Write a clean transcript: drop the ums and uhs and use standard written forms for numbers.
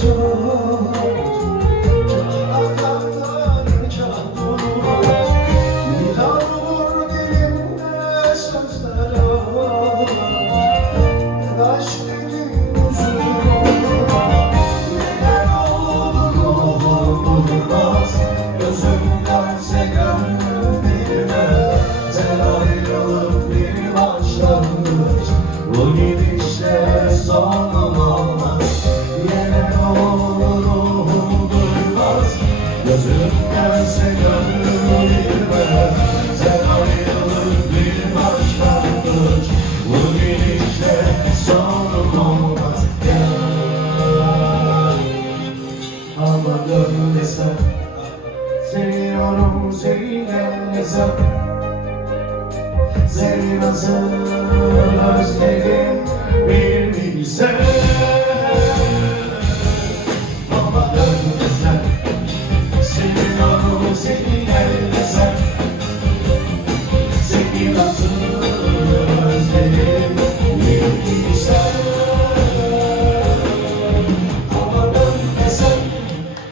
çok akanlar çok durur. Nida olur dilimde sözler olur. Aşk dediğin uzun olur. Neler olur durmaz. Gözüm dönse gönlüm bilmez. Sen ayrılık bir başlangıç. Bu gidişle sonum olmaz. Neler olur ruhum duymaz. Gözüm dönse gönlüm bilmez. Sen ayrılık bir başlangıç. Bu gidişle sonum olmaz. Ama dön desem, seviyorum seni gel desem, seni nasıl özledim bir bilsen.